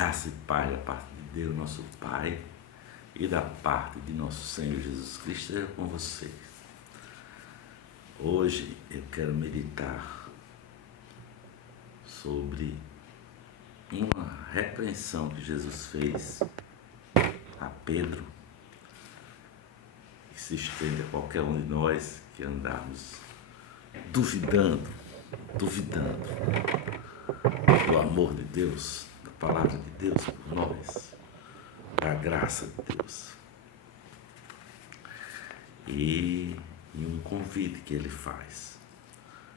Graça e paz da parte de Deus, nosso Pai, e da parte de nosso Senhor Jesus Cristo é com você. Hoje eu quero meditar sobre uma repreensão que Jesus fez a Pedro, que se estende a qualquer um de nós que andarmos duvidando do amor de Deus, da palavra de Deus por nós, da graça de Deus. E um convite que ele faz,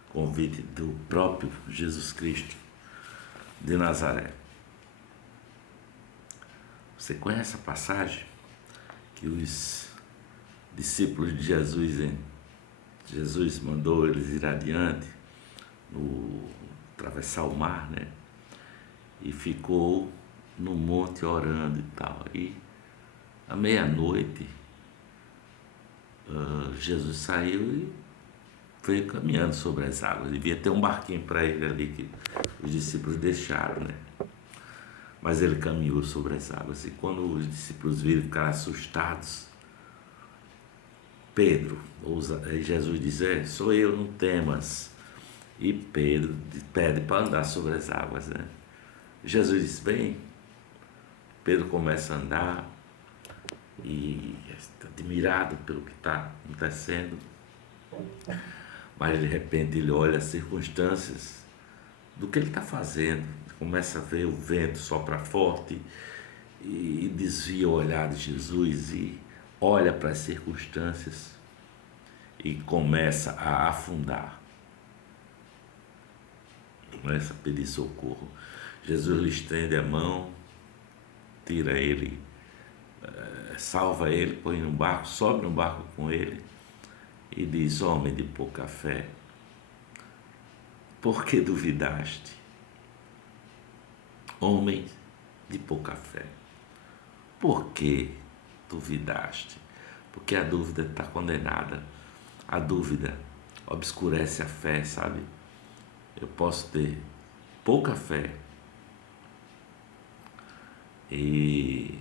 convite do próprio Jesus Cristo de Nazaré. Você conhece a passagem que os discípulos de Jesus mandou eles ir adiante, atravessar o mar, né? E ficou no monte orando e tal. E à meia-noite, Jesus saiu e veio caminhando sobre as águas. Devia ter um barquinho para ele ali que os discípulos deixaram, né? Mas ele caminhou sobre as águas. E quando os discípulos viram, ficaram assustados. Pedro, Jesus diz, sou eu, não temas. E Pedro pede para andar sobre as águas, né? Jesus diz, bem. Pedro começa a andar e está admirado pelo que está acontecendo. Mas de repente ele olha as circunstâncias do que ele está fazendo. Começa a ver o vento sopra forte e desvia o olhar de Jesus e olha para as circunstâncias e começa a afundar. Começa a pedir socorro. Jesus lhe estende a mão, tira ele, salva ele, põe no barco, sobe no barco com ele e diz, homem de pouca fé, por que duvidaste? Homem de pouca fé, por que duvidaste? Porque a dúvida está condenada. A dúvida obscurece a fé, sabe? Eu posso ter pouca fé e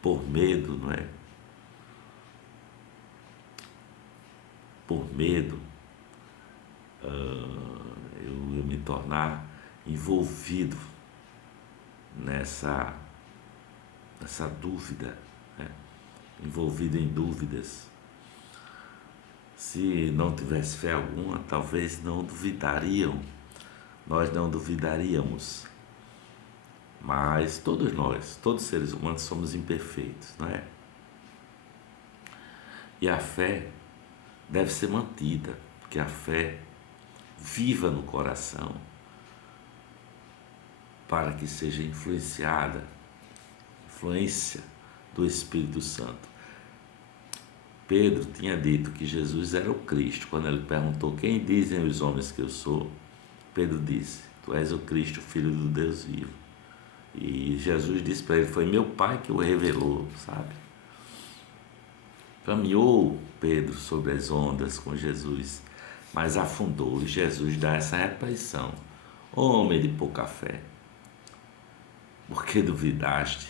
por medo, não é? Por medo eu me tornar envolvido nessa dúvida, né? Envolvido em dúvidas. Se não tivesse fé alguma, talvez nós não duvidaríamos. Mas todos nós, todos os seres humanos somos imperfeitos, não é? E a fé deve ser mantida, porque a fé viva no coração para que seja influência do Espírito Santo. Pedro tinha dito que Jesus era o Cristo. Quando ele perguntou, quem dizem os homens que eu sou? Pedro disse, tu és o Cristo, filho do Deus vivo. E Jesus disse para ele, foi meu Pai que o revelou, sabe? Caminhou Pedro sobre as ondas com Jesus, mas afundou. E Jesus dá essa repreensão. Homem de pouca fé, por que duvidaste?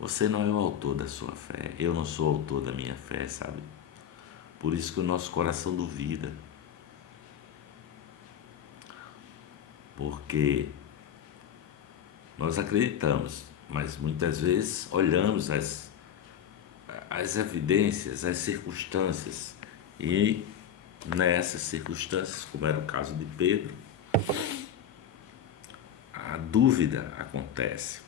Você não é o autor da sua fé, eu não sou o autor da minha fé, sabe? Por isso que o nosso coração duvida. Porque nós acreditamos, mas muitas vezes olhamos as evidências, as circunstâncias, e nessas circunstâncias, como era o caso de Pedro, a dúvida acontece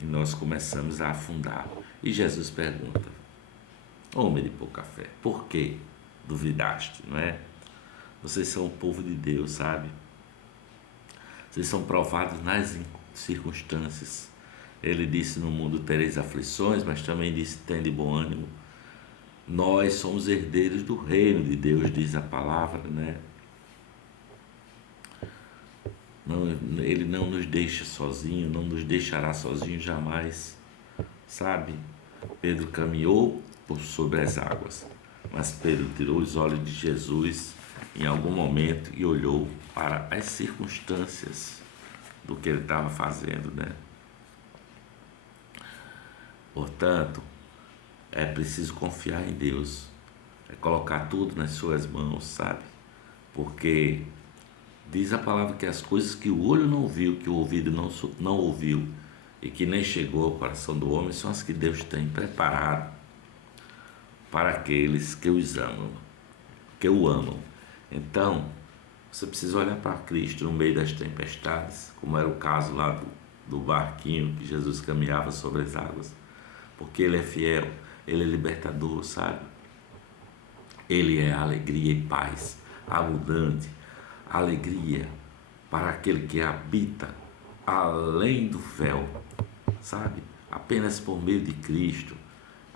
e nós começamos a afundar. E Jesus pergunta, homem de pouca fé, por que duvidaste, não é? Vocês são o povo de Deus, sabe? Vocês são provados nas circunstâncias. Ele disse, no mundo tereis aflições, mas também disse, tende bom ânimo. Nós somos herdeiros do reino de Deus, diz a palavra, né? Não, ele não nos deixa sozinho, não nos deixará sozinho jamais, sabe? Pedro caminhou sobre as águas, mas Pedro tirou os olhos de Jesus em algum momento e olhou para as circunstâncias do que ele estava fazendo, né? Portanto, é preciso confiar em Deus, é colocar tudo nas suas mãos, sabe? Porque diz a palavra que as coisas que o olho não viu, que o ouvido não ouviu e que nem chegou ao coração do homem são as que Deus tem preparado para aqueles que os amam, que o amam. Então, você precisa olhar para Cristo no meio das tempestades, como era o caso lá do barquinho que Jesus caminhava sobre as águas, porque Ele é fiel, Ele é libertador, sabe? Ele é alegria e paz abundante, alegria para aquele que habita além do véu, sabe? Apenas por meio de Cristo.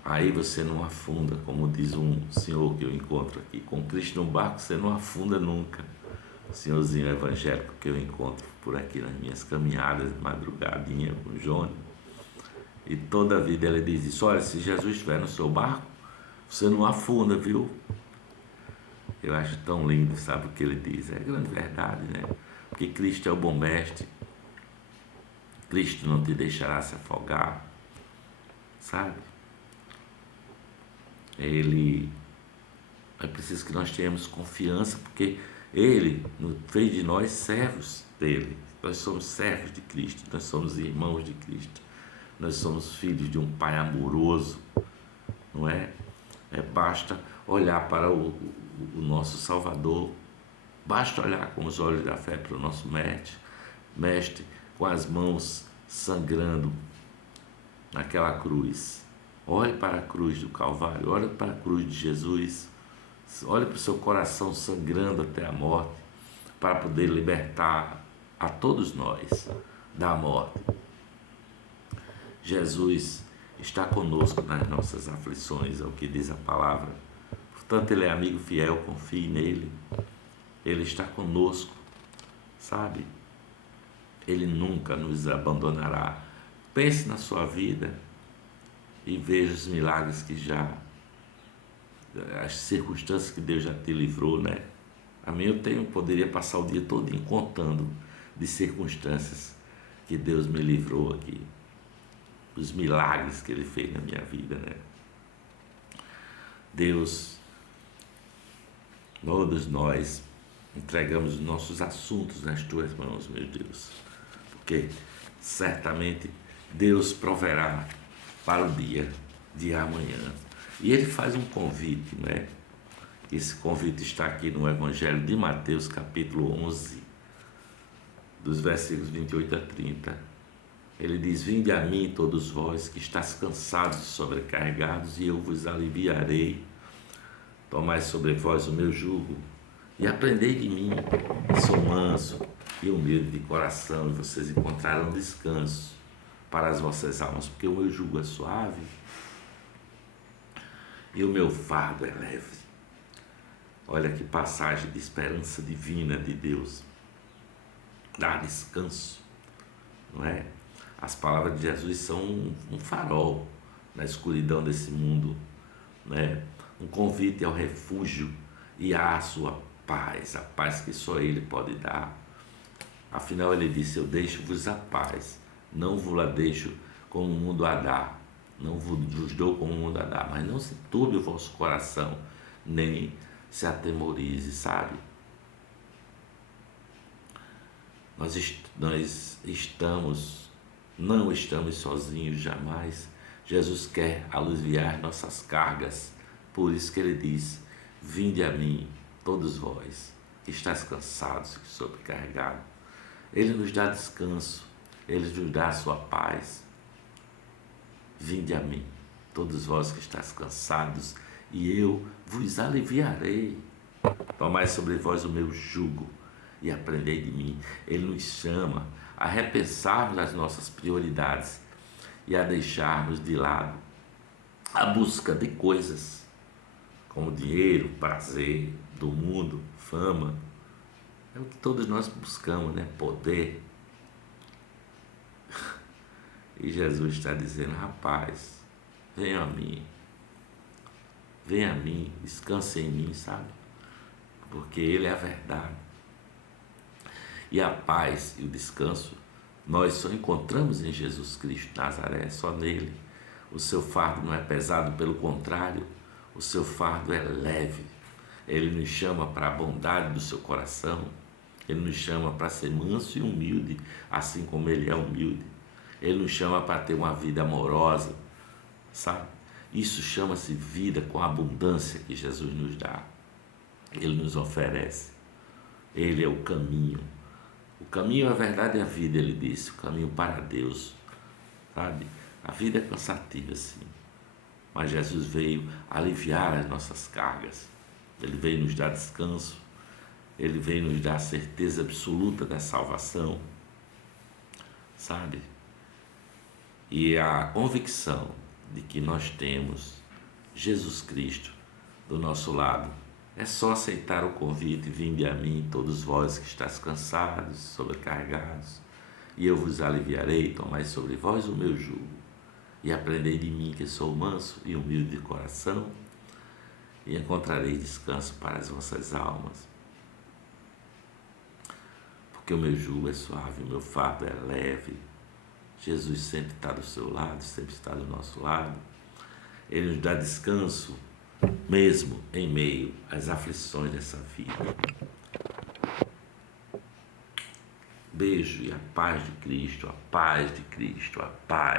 Aí você não afunda, como diz um senhor que eu encontro aqui. Com Cristo no barco você não afunda nunca. O senhorzinho evangélico que eu encontro por aqui nas minhas caminhadas, madrugadinha com o Johnny. E toda a vida ele diz isso: olha, se Jesus estiver no seu barco, você não afunda, viu? Eu acho tão lindo, sabe o que ele diz? É grande verdade, né? Porque Cristo é o bom mestre. Cristo não te deixará se afogar, sabe? Ele é preciso que nós tenhamos confiança, porque Ele fez de nós servos dele. Nós somos servos de Cristo, nós somos irmãos de Cristo, nós somos filhos de um Pai amoroso, não é? Basta olhar para o nosso Salvador, basta olhar com os olhos da fé para o nosso mestre com as mãos sangrando naquela cruz. Olhe para a cruz do Calvário, olhe para a cruz de Jesus, olhe para o seu coração sangrando até a morte, para poder libertar a todos nós da morte. Jesus está conosco nas nossas aflições, é o que diz a palavra. Portanto, Ele é amigo fiel, confie nele. Ele está conosco, sabe? Ele nunca nos abandonará. Pense na sua vida e veja os milagres que as circunstâncias que Deus já te livrou, né? A mim poderia passar o dia todo contando de circunstâncias que Deus me livrou aqui, os milagres que Ele fez na minha vida, né? Deus, todos nós entregamos os nossos assuntos nas Tuas mãos, meu Deus, porque certamente Deus proverá para o dia de amanhã. E Ele faz um convite, né? Esse convite está aqui no Evangelho de Mateus, capítulo 11, dos versículos 28 a 30. Ele diz: vinde a mim todos vós que estáis cansados e sobrecarregados, e eu vos aliviarei. Tomai sobre vós o meu jugo e aprendei de mim, que sou manso e humilde de coração, e vocês encontrarão descanso para as vossas almas, porque o meu jugo é suave e o meu fardo é leve. Olha que passagem de esperança divina de Deus. Dá descanso, não é? As palavras de Jesus são um farol na escuridão desse mundo, né? Um convite ao refúgio e à sua paz, a paz que só Ele pode dar. Afinal, Ele disse: eu deixo-vos a paz, não vos la deixo como o mundo a dá, não vos dou como o mundo a dá, mas não se turbe o vosso coração, nem se atemorize, sabe? Nós não estamos sozinhos jamais. Jesus quer aliviar nossas cargas, por isso que Ele diz: vinde a mim, todos vós que estáis cansados e sobrecarregados. Ele nos dá descanso, Ele nos dá a sua paz. Vinde a mim, todos vós que estáis cansados, e eu vos aliviarei. Tomai sobre vós o meu jugo e aprendei de mim. Ele nos chama a repensarmos as nossas prioridades e a deixarmos de lado a busca de coisas como dinheiro, prazer do mundo, fama. É o que todos nós buscamos, né? Poder. E Jesus está dizendo: rapaz, venha a mim, descanse em mim, sabe? porque Ele é a verdade. E a paz e o descanso nós só encontramos em Jesus Cristo Nazaré, só nele. O seu fardo não é pesado, pelo contrário, o seu fardo é leve. Ele nos chama para a bondade do seu coração, ele nos chama para ser manso e humilde, assim como ele é humilde. Ele nos chama para ter uma vida amorosa, sabe? Isso chama-se vida com a abundância que Jesus nos dá. Ele nos oferece. Ele é o caminho. O caminho, a verdade e a vida, ele disse. O caminho para Deus, sabe? A vida é cansativa, sim. Mas Jesus veio aliviar as nossas cargas. Ele veio nos dar descanso. Ele veio nos dar a certeza absoluta da salvação, sabe? E a convicção de que nós temos Jesus Cristo do nosso lado. É só aceitar o convite: vinde a mim, todos vós que estáis cansados, sobrecarregados, e eu vos aliviarei. Tomai sobre vós o meu jugo, e aprendei de mim, que sou manso e humilde de coração, e encontrarei descanso para as vossas almas. Porque o meu jugo é suave, o meu fardo é leve. Jesus sempre está do seu lado, sempre está do nosso lado. Ele nos dá descanso, mesmo em meio às aflições dessa vida. Beijo e a paz de Cristo, a paz de Cristo, a paz.